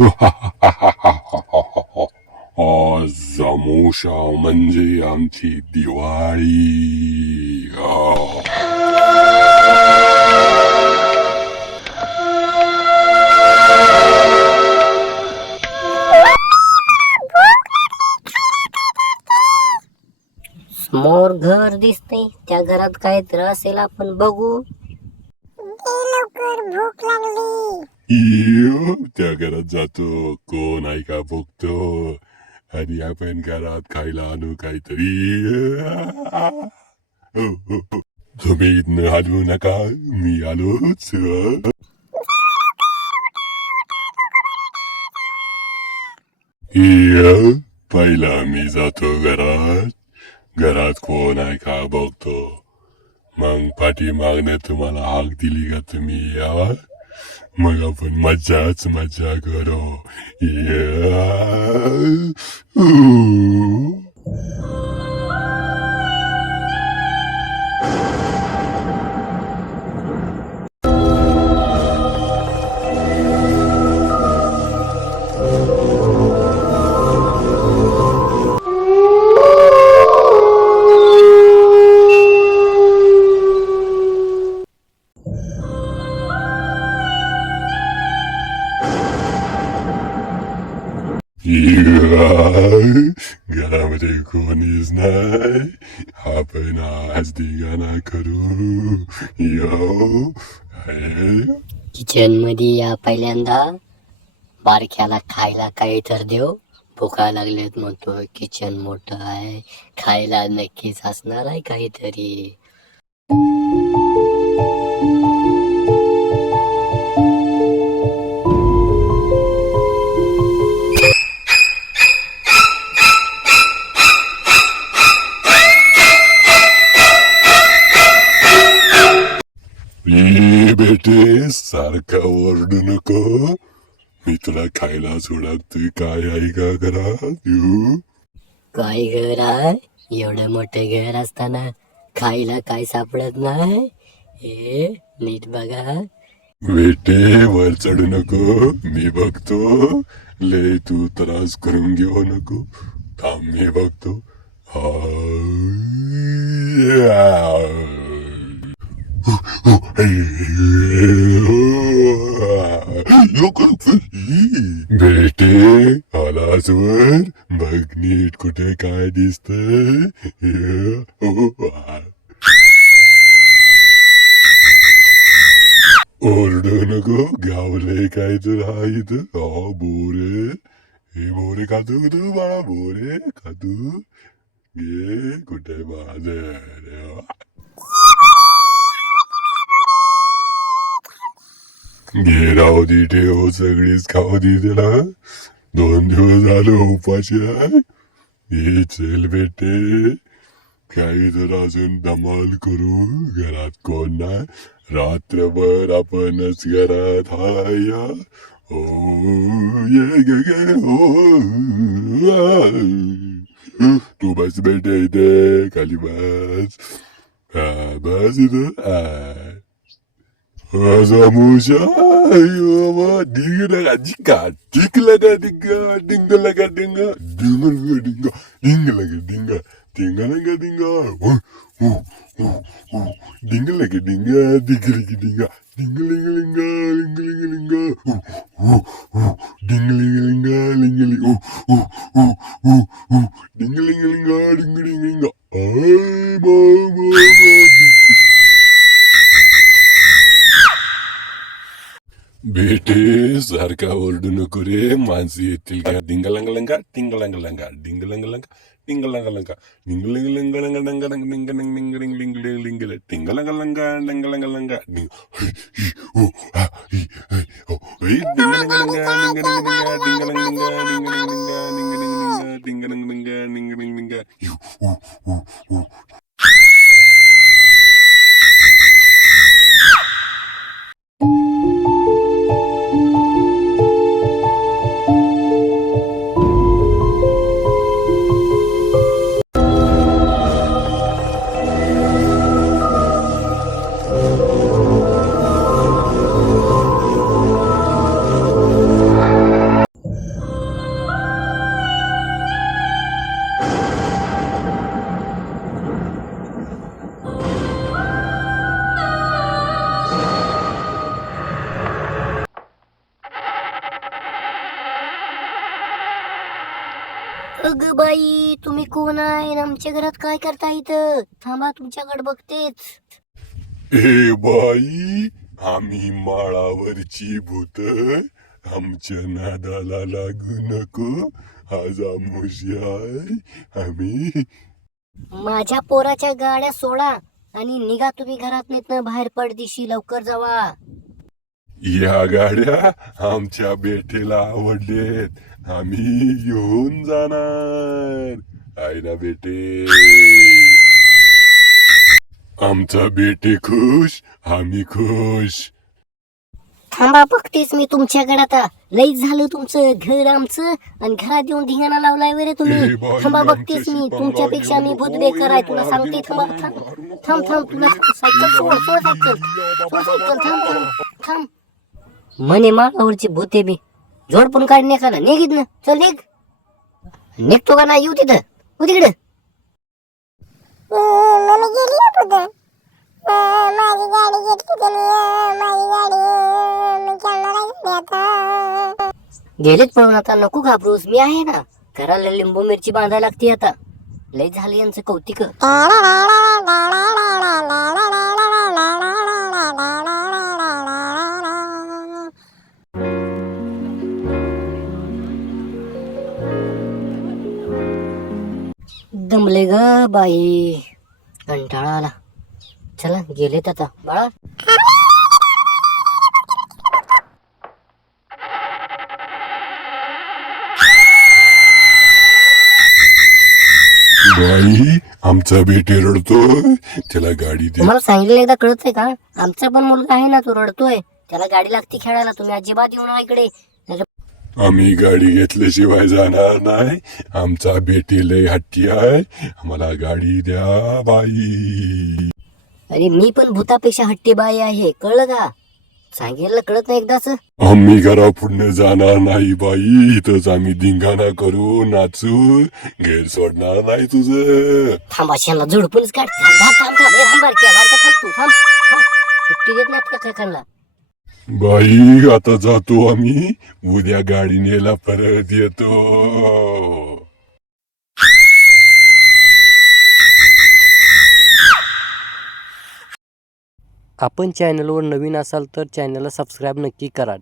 आज अमोशा म्हणजे आमची दिवाळी. समोर घर दिसतंय, त्या घरात काहीतरी असेल, आपण बघू. लवकर भूक लागली. त्या घरात जातो, कोण आहे का बघतो आणि आपण घरात खायला आणू काहीतरी. तुम्ही इथनं हलवू नका, मी आलोच. पहिला मी जातो घरात. घरात कोण आहे का बघतो, मग पाठी मागणं तुम्हाला हाक दिली का तुम्ही यावा, मग आपण मज्जाच मज्जा करू. घरामध्ये कोणीच नाही, आपण आज धिंगाणा करू. किचन मध्ये या पहिल्यांदा. बारक्याला खायला काही तर देऊ, भुका लागलेत म्हणतो. किचन मोठं आहे, खायला नक्कीच असणार आहे काहीतरी. बेटे, सारखा ओरडू नको, मी तुला खायला सोडतोय. काय आहे का घरात? काय घर आहे? एवढं मोठं घर असताना खायला काय सापडत नाही? हे नीट बघा. बेटे, वर चढू नको, मी बघतो. ले तू त्रास करून घेऊ नको, थांब मी बघतो. बेटे, आलास वर, बघ नीट कुठे काय दिसतंय. ओरडू नको, गावले काय तर हा इथं. बोरे, हे बोरे खातो तू बाळा, बोरे खातो. घे कुठे माझं. घे, राहू दे, ठेव, सगळीच खाऊ दे त्याला. 2 दिवस झाले उपाशी आहे. हे चल बेटे, काही तर अजून धमाल करू. घरात कोण नाही, रात्रभर आपणच घरात हाया. ये गे तू बस बेटे इथे खाली बस. बस इथं. Azamusha, ayoma, dinga jika, tikla dinga, dinga laga dinga, dinga dinga, dinga laga dinga, dinga laga dinga, dinga laga dinga, dinga laga dinga, dinga linga linga, linga linga linga, dinga linga linga, linga linga, dinga linga linga, dinga linga linga, ay mama. बेटे, सारखा ओरडू नको रे, माणसं येतील का. डिंगलंगलंगा, टिंगलंगलंगा, डिंगलंगलंगा, टिंगलंगलंगा, डिंगलिंगलिंगलंगा, डिंगलिंगलिंगलिंगलिंगलिंगलिंगलिंगल, टिंगलंगलंगा, डिंगलंगलंगा, बाई तुम्ही कोण आहे आणि आमच्या घरात काय करता इथं? थांबा तुमच्याकडे बघतेच. ए बाई, आम्ही माळावरची भूत, आमच्या नादाला लागू नको. आज आमुष्य आहे. आम्ही माझ्या पोराच्या गाड्या सोडा आणि निघा तुम्ही घरात नाही बाहेर पडदिशी लवकर जावा. या गाड्या आमच्या बेटेला आवडलेत. आम्ही घेऊन जाणार. आहे ना बेटे? आमचा बेटे खुश, आम्ही खुश. थांबा बघतेच मी तुमच्याकडे आता. लई झालं तुमचं घर आमचं आणि घरात येऊन धिंगाणा लावलाय वरे तुम्ही. ए बाई, थांबा बघतेच आमच्याशी मी पंगा तुमच्यापेक्षा मी घेऊ भूत नको. बेकार आहे तुला ए सांगते. बाई, थांबा थांब थांब थांब तुला सायकल सोड सोड सायकल सोड सायकल थांब थांब थांब. म्हणे मागावरची भूते बी जोड पण काढणे का ना निघित ना. चल निघ. निघतो का नाही येऊ तिथं हो तिकडे. मम्मी गेली कुठं? माझी गाडी घेतली त्याने. माझी गाडी मी चालणार आहे आता. गेलेत पळून आता नको घाबरूस मी आहे ना. घराला लिंबू मिरची बांधायला लागते आता. लय झाले यांचं कौतिक. दमले ग बाई कंटाळा आला. चला गेलेत आता बाळा. बाई, आमचा बेटे रडतोय. त्याला गाडी दे. तुम्हाला सांगितलं एकदा कळतंय का? आमचा पण मुलगा आहे ना तो रडतोय. त्याला गाडी लागते खेळायला. तुम्ही अजिबात येऊ नका इकडे. आम्ही गाडी घेतल्याशिवाय जाणार नाही. आमचा बेटे लय हट्टी आहे. आम्हाला गाडी द्या बाई. अरे मी पण भूतापेक्षा हट्टी बाई आहे कळलं का? सांगितलं कळत नाही एकदाच. आम्ही घरा पुढे जाणार नाही बाई. इथंच आम्ही धिंगाणा करू, नाचू. गैर सोडणार नाही तुझं. थांबा शेणला झोडपूनच काढ. थांब थांब थांब थांब. ए, थांब बारक्या, बारक्या, थांब तू थांब थांब. सुट्टी देत नाहीत का काकांना? बाई, आता जातो आम्ही. उद्या गाडी न्यायला परत येतो. आपण चॅनलवर नवीन असाल तर चॅनलला सबस्क्राईब नक्की करा.